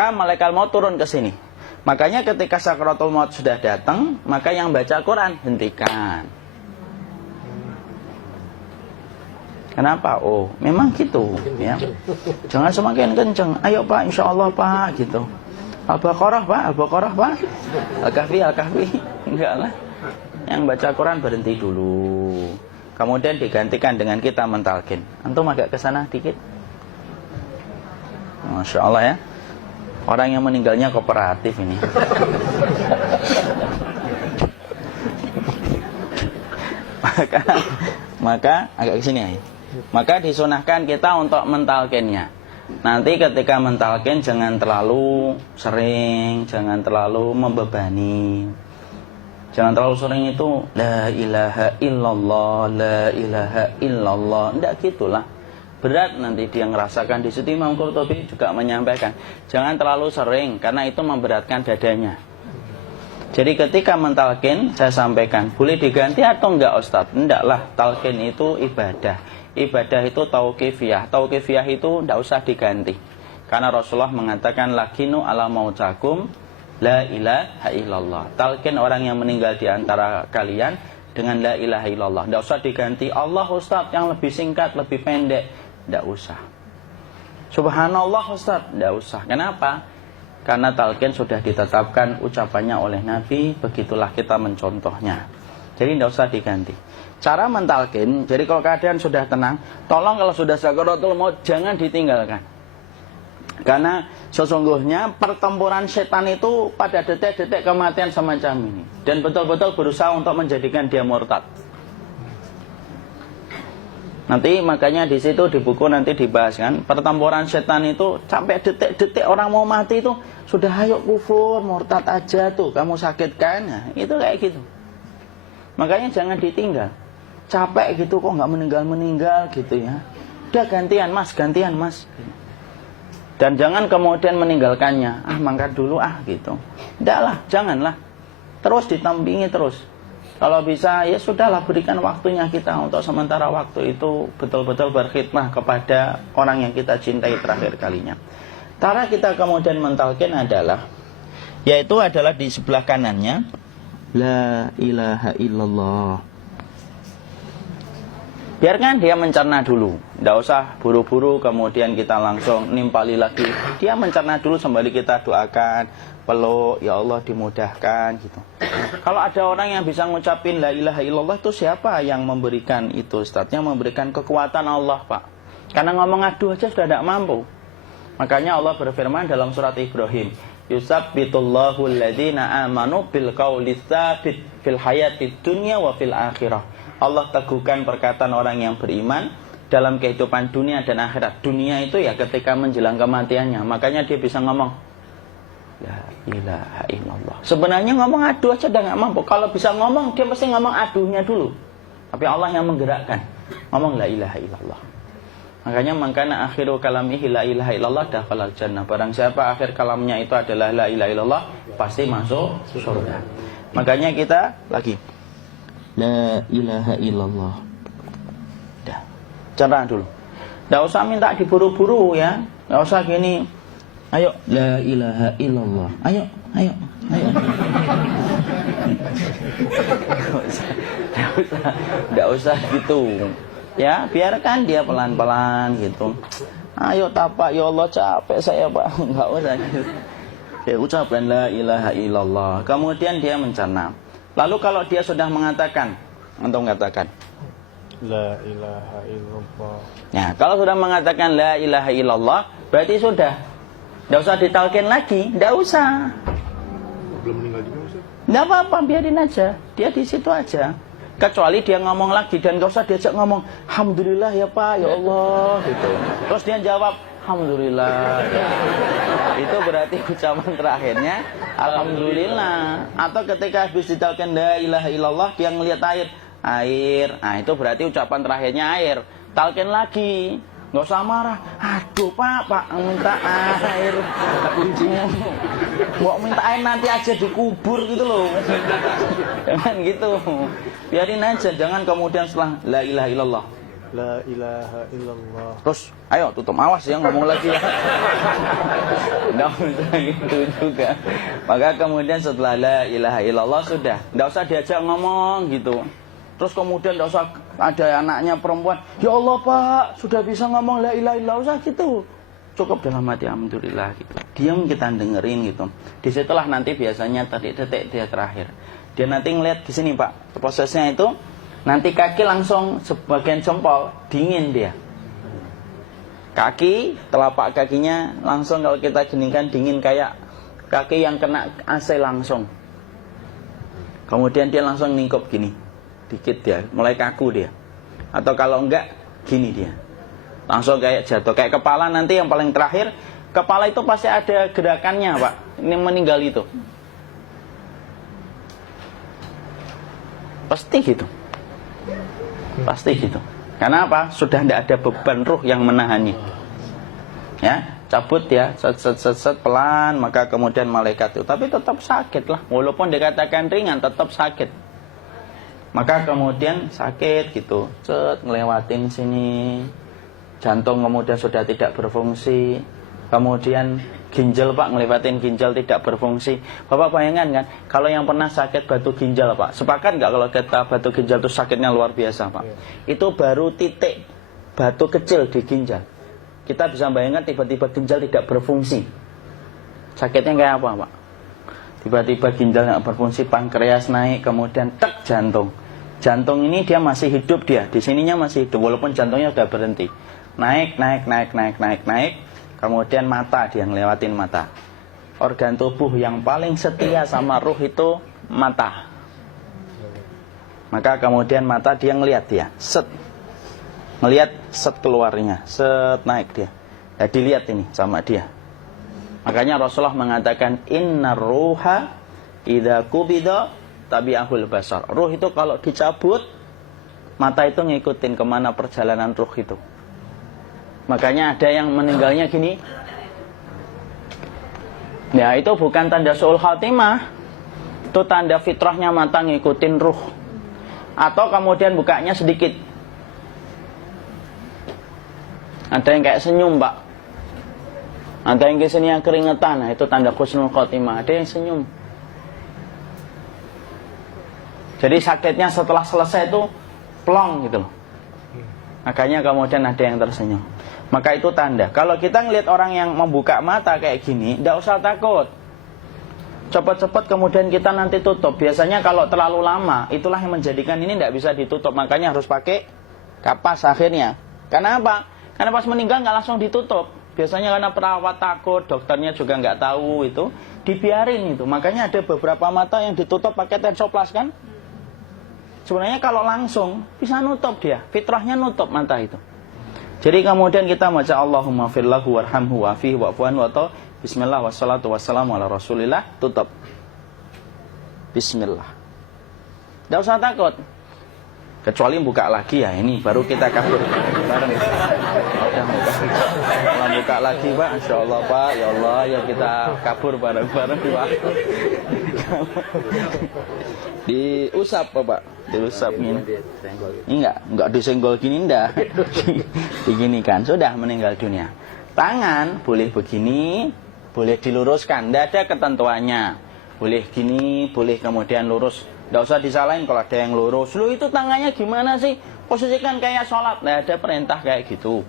maka malaikat maut turun ke sini. Makanya ketika sakaratul maut sudah datang, maka yang baca Quran hentikan. Kenapa? Oh, memang gitu ya. Jangan semakin kenceng. Ayo Pak, insya Allah Pak, gitu. Al-Baqarah Pak, Al-Baqarah Pak. Al-Kahfi, Al-Kahfi. Enggak lah. Yang baca Quran berhenti dulu. Kemudian digantikan dengan kita mentalkin. Antum agak ke sana dikit. Masya Allah ya. Orang yang meninggalnya kooperatif ini. maka agak ke sini aja. Maka disunahkan kita untuk mentalkinnya. Nanti ketika mentalkin jangan terlalu sering, jangan terlalu membebani. Jangan terlalu sering itu la ilaha illallah, la ilaha illallah. Enggak gitulah. Berat nanti dia ngerasakan. Di situ Imam Qurtubi juga menyampaikan, jangan terlalu sering karena itu memberatkan dadanya. Jadi ketika mentalkin saya sampaikan, boleh diganti atau enggak Ustadz? Enggak lah, talkin itu ibadah. Ibadah itu tauqifiyah. Tauqifiyah itu enggak usah diganti. Karena Rasulullah mengatakan lakinu ala mautakum la ilaha illallah. Talkin orang yang meninggal di antara kalian dengan la ilaha illallah. Enggak usah diganti Allah Ustadz yang lebih singkat, lebih pendek. Enggak usah. Subhanallah Ustadz, enggak usah. Kenapa? Karena talqin sudah ditetapkan ucapannya oleh Nabi, begitulah kita mencontohnya. Jadi tidak usah diganti. Cara mentalqin, jadi kalau keadaan sudah tenang, tolong kalau sudah sakaratul maut jangan ditinggalkan. Karena sesungguhnya pertempuran setan itu pada detik-detik kematian semacam ini. Dan betul-betul berusaha untuk menjadikan dia murtad. Nanti makanya di situ di buku nanti dibahas kan, pertempuran setan itu sampai detik-detik orang mau mati itu sudah ayo kufur, murtad aja tuh, kamu sakit kan? Nah, itu kayak gitu. Makanya jangan ditinggal. Capek gitu kok nggak meninggal gitu ya. Udah gantian mas. Dan jangan kemudian meninggalkannya. Mangkat dulu gitu. Tidaklah, janganlah. Terus ditampingi terus. Kalau bisa ya sudahlah, berikan waktunya kita untuk sementara waktu itu betul-betul berkhidmah kepada orang yang kita cintai terakhir kalinya. Cara kita kemudian mentalkin adalah, yaitu adalah di sebelah kanannya la ilaha illallah. Biarkan dia mencerna dulu, tidak usah buru-buru kemudian kita langsung nimpali lagi. Dia mencerna dulu sembari kita doakan, peluk, ya Allah dimudahkan gitu. Kalau ada orang yang bisa ngucapin la ilaha illallah, itu siapa yang memberikan itu Ustaz? Yang memberikan kekuatan Allah Pak. Karena ngomong aduh aja sudah tidak mampu. Makanya Allah berfirman dalam surat Ibrahim, yusabbitullahu alladhina amanu bil qawli tsabit fil hayatid dunya wa fil akhirah. Allah teguhkan perkataan orang yang beriman dalam kehidupan dunia dan akhirat. Dunia itu ya ketika menjelang kematiannya. Makanya dia bisa ngomong la ilaha illallah. Sebenarnya ngomong aduh aja udah gak mampu. Kalau bisa ngomong, dia pasti ngomong aduhnya dulu. Tapi Allah yang menggerakkan. Ngomong la ilaha illallah. Makanya makana akhiru kalamihi la ilaha illallah dakhalal jannah. Barang siapa akhir kalamnya itu adalah la ilaha illallah, pasti masuk surga. Makanya kita lagi la ilaha illallah. Dah. Cara dulu. Enggak usah minta diburu-buru ya. Enggak usah gini. Ayo la ilaha illallah. Ayo. Enggak usah gitu. Ya, biarkan dia pelan-pelan gitu. Ayo tapak, ya Allah capek saya Pak. Enggak usah gitu. Dia ucapkan la ilaha illallah. Kemudian dia mencerna. Lalu kalau dia sudah mengatakan, untuk mengatakan la ilaha illallah. Ya, kalau sudah mengatakan la ilaha illallah, berarti sudah. Tidak usah ditalkin lagi, tidak usah. Belum meninggal juga Ustaz? Tidak apa-apa, biarin aja. Dia di situ aja. Kecuali dia ngomong lagi dan gak usah diajak ngomong alhamdulillah ya Pak, ya Allah gitu. Terus dia jawab alhamdulillah. Itu berarti ucapan terakhirnya alhamdulillah. Atau ketika habis ditalkin la ilaha illallah, dia ngelihat air. Nah, itu berarti ucapan terakhirnya air. Talkin lagi. Nggak usah marah. Aduh Pak minta air. Mau minta air nanti aja dikubur gitu loh. Jangan gitu. Biarin aja. Jangan kemudian setelah la ilaha illallah La ilaha illallah. Terus, ayo tutup, awas ya ngomong lagi ya. Nggak usah gitu juga. Maka kemudian setelah la ilaha illallah sudah, nggak usah diajak ngomong gitu. Terus kemudian nggak usah ada anaknya perempuan, ya Allah Pak, sudah bisa ngomong la ilaha illallah, usah gitu. Cukup dalam hati alhamdulillah gitu. Diam kita dengerin gitu. Disitulah nanti biasanya tadi detik dia terakhir. Dia nanti ngeliat di sini Pak, prosesnya itu. Nanti kaki langsung sebagian jempol dingin dia. Kaki, telapak kakinya langsung kalau kita geningkan dingin kayak kaki yang kena AC langsung. Kemudian dia langsung ningkup gini, dikit dia, mulai kaku dia. Atau kalau enggak, gini dia. Langsung kayak jatuh, kayak kepala nanti yang paling terakhir. Kepala itu pasti ada gerakannya Pak, ini meninggal itu. Pasti gitu. Pasti gitu. Karena apa? Sudah tidak ada beban ruh yang menahannya. Ya, cabut ya, set pelan, maka kemudian malaikat itu. Tapi tetap sakit lah. Walaupun dikatakan ringan, tetap sakit. Maka kemudian sakit gitu. Set ngelewatin sini. Jantung kemudian sudah tidak berfungsi. Kemudian ginjal Pak, ngelewatin ginjal tidak berfungsi. Bapak bayangkan kan, kalau yang pernah sakit batu ginjal Pak, sepakat nggak kalau kita batu ginjal itu sakitnya luar biasa Pak? Itu baru titik batu kecil di ginjal. Kita bisa bayangkan tiba-tiba ginjal tidak berfungsi. Sakitnya kayak apa Pak? Tiba-tiba ginjal nggak berfungsi, pankreas naik, kemudian tek jantung. Jantung ini dia masih hidup dia, di sininya masih hidup walaupun jantungnya sudah berhenti. Naik. Kemudian mata, dia ngelewatin mata. Organ tubuh yang paling setia sama ruh itu mata. Maka kemudian mata dia ngelihat dia, set. Ngelihat set keluarnya, set naik dia. Ya dilihat ini sama dia. Makanya Rasulullah mengatakan innar ruha idza qubida tabi'ahul basar. Ruh itu kalau dicabut, mata itu ngikutin kemana perjalanan ruh itu. Makanya ada yang meninggalnya gini. Ya itu bukan tanda su'ul khatimah. Itu tanda fitrahnya mata ngikutin ruh. Atau kemudian bukanya sedikit. Ada yang kayak senyum Pak. Ada yang kesini yang keringetan. Nah, itu tanda husnul khatimah. Ada yang senyum. Jadi sakitnya setelah selesai itu plong gitu loh. Makanya kemudian ada yang tersenyum. Maka itu tanda. Kalau kita ngelihat orang yang membuka mata kayak gini, tidak usah takut. Cepat-cepat kemudian kita nanti tutup. Biasanya kalau terlalu lama, itulah yang menjadikan ini tidak bisa ditutup. Makanya harus pakai kapas akhirnya. Karena apa? Karena pas meninggal nggak langsung ditutup. Biasanya karena perawat takut, dokternya juga nggak tahu itu, dibiarin itu. Makanya ada beberapa mata yang ditutup pakai tensoplas kan? Sebenarnya kalau langsung bisa nutup dia, fitrahnya nutup mata itu. Jadi kemudian kita baca Allahumma firlahu warhamhu wa'afihi wa'fuanhu atau bismillah wassalatu wassalamu ala rasulillah, tutup. Bismillah. Tidak usah takut. Kecuali buka lagi ya, ini baru kita kabur bareng. Kalau buka lagi Pak, Insya Allah Pak, ya Allah ya kita kabur bareng-bareng Pak. Diusap Pak, diusap gini. Enggak disenggol gini enggak. Begini kan, sudah meninggal dunia. Tangan boleh begini, boleh diluruskan, tidak ada ketentuannya. Boleh gini, boleh kemudian lurus. Tidak usah disalahin kalau ada yang lurus. Lu itu tangannya gimana sih? Posisikan kayak sholat. Nah, ada perintah kayak gitu.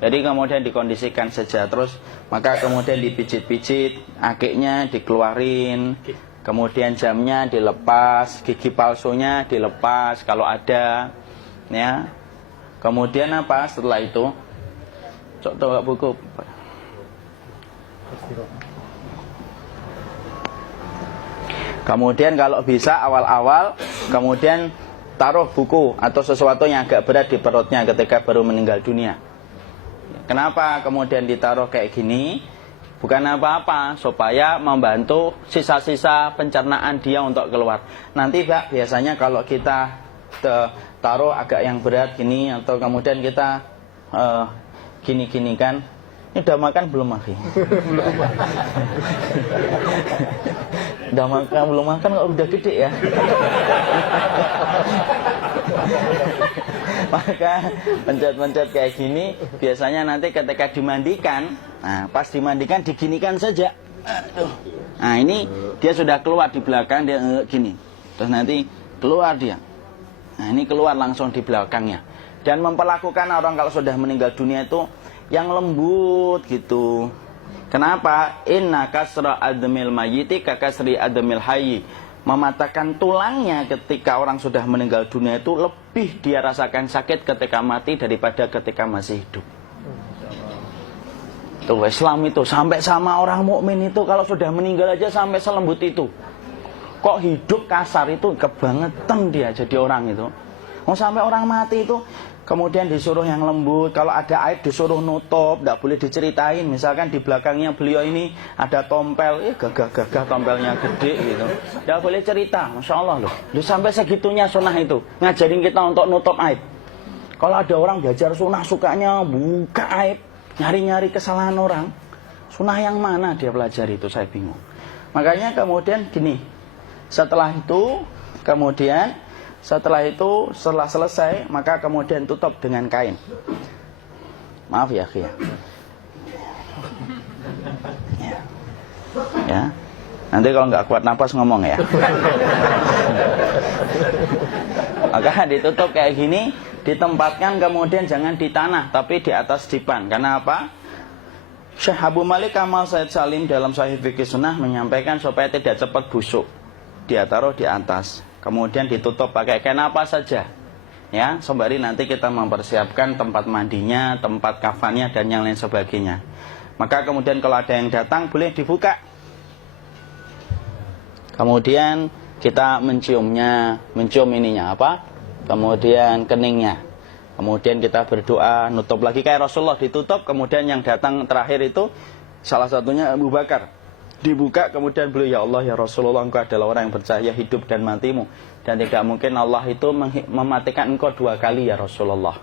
Jadi kemudian dikondisikan saja. Terus maka kemudian dipijit-pijit, akiknya dikeluarin. Kemudian jamnya dilepas, gigi palsunya dilepas kalau ada. Ya. Kemudian apa setelah itu? Coba buku. Kemudian kalau bisa awal-awal kemudian taruh buku atau sesuatu yang agak berat di perutnya ketika baru meninggal dunia. Kenapa kemudian ditaruh kayak gini? Bukan apa-apa, supaya membantu sisa-sisa pencernaan dia untuk keluar. Nanti Pak, biasanya kalau kita taruh agak yang berat gini atau kemudian kita gini-gini kan, ini udah makan belum lagi? Udah makan belum makan kok udah gede ya? Maka pencet-pencet kayak gini biasanya nanti ketika dimandikan, nah pas dimandikan diginikan saja. Nah ini dia sudah keluar di belakang, dia gini. Terus nanti keluar dia. Nah ini keluar langsung di belakangnya. Dan memperlakukan orang kalau sudah meninggal dunia itu yang lembut gitu. Kenapa? Inna kasra admil mayyiti kakasri admil hayyi. Mematahkan tulangnya ketika orang sudah meninggal dunia itu lebih dia rasakan sakit ketika mati daripada ketika masih hidup. Tuh Islam itu sampai sama orang mukmin itu kalau sudah meninggal aja sampai selembut itu. Kok hidup kasar itu kebangetan dia jadi orang itu. Mau sampai orang mati itu kemudian disuruh yang lembut, kalau ada aib disuruh nutup, tidak boleh diceritain. Misalkan di belakangnya beliau ini ada tompel, gagah-gagah tompelnya gede gitu, tidak boleh cerita. Masya Allah loh, sampai segitunya sunnah itu ngajarin kita untuk nutup aib. Kalau ada orang belajar sunnah sukanya buka aib, nyari-nyari kesalahan orang, sunnah yang mana dia pelajari itu, saya bingung. Makanya kemudian gini, setelah selesai maka kemudian tutup dengan kain. Maaf ya, ya. Ya. Nanti kalau nggak kuat napas ngomong ya. Maka ditutup kayak gini, ditempatkan kemudian jangan di tanah tapi di atas dipan. Karena apa? Syekh Abu Malik Kamal Said Salim dalam Sahih Fikih Sunnah menyampaikan supaya tidak cepat busuk. Dia taruh di atas. Kemudian ditutup pakai kain apa saja, ya, sembari nanti kita mempersiapkan tempat mandinya, tempat kafannya dan yang lain sebagainya. Maka kemudian kalau ada yang datang boleh dibuka. Kemudian kita mencium ininya apa? Kemudian keningnya. Kemudian kita berdoa, nutup lagi kayak Rasulullah ditutup. Kemudian yang datang terakhir itu salah satunya Abu Bakar. Dibuka kemudian beliau, ya Allah ya Rasulullah, engkau adalah orang yang percaya hidup dan matimu, dan tidak mungkin Allah itu mematikan engkau 2 kali ya Rasulullah.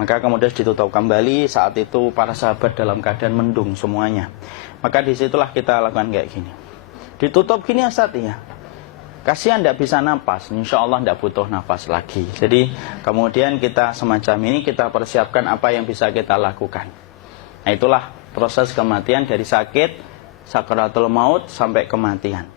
Maka kemudian ditutup kembali. Saat itu para sahabat dalam keadaan mendung semuanya. Maka disitulah kita lakukan kayak gini. Ditutup gini Ustaz ya, kasihan tidak bisa napas, insya Allah tidak butuh nafas lagi. Jadi kemudian kita semacam ini, kita persiapkan apa yang bisa kita lakukan. Nah itulah proses kematian dari sakit sakaratul maut sampai kematian.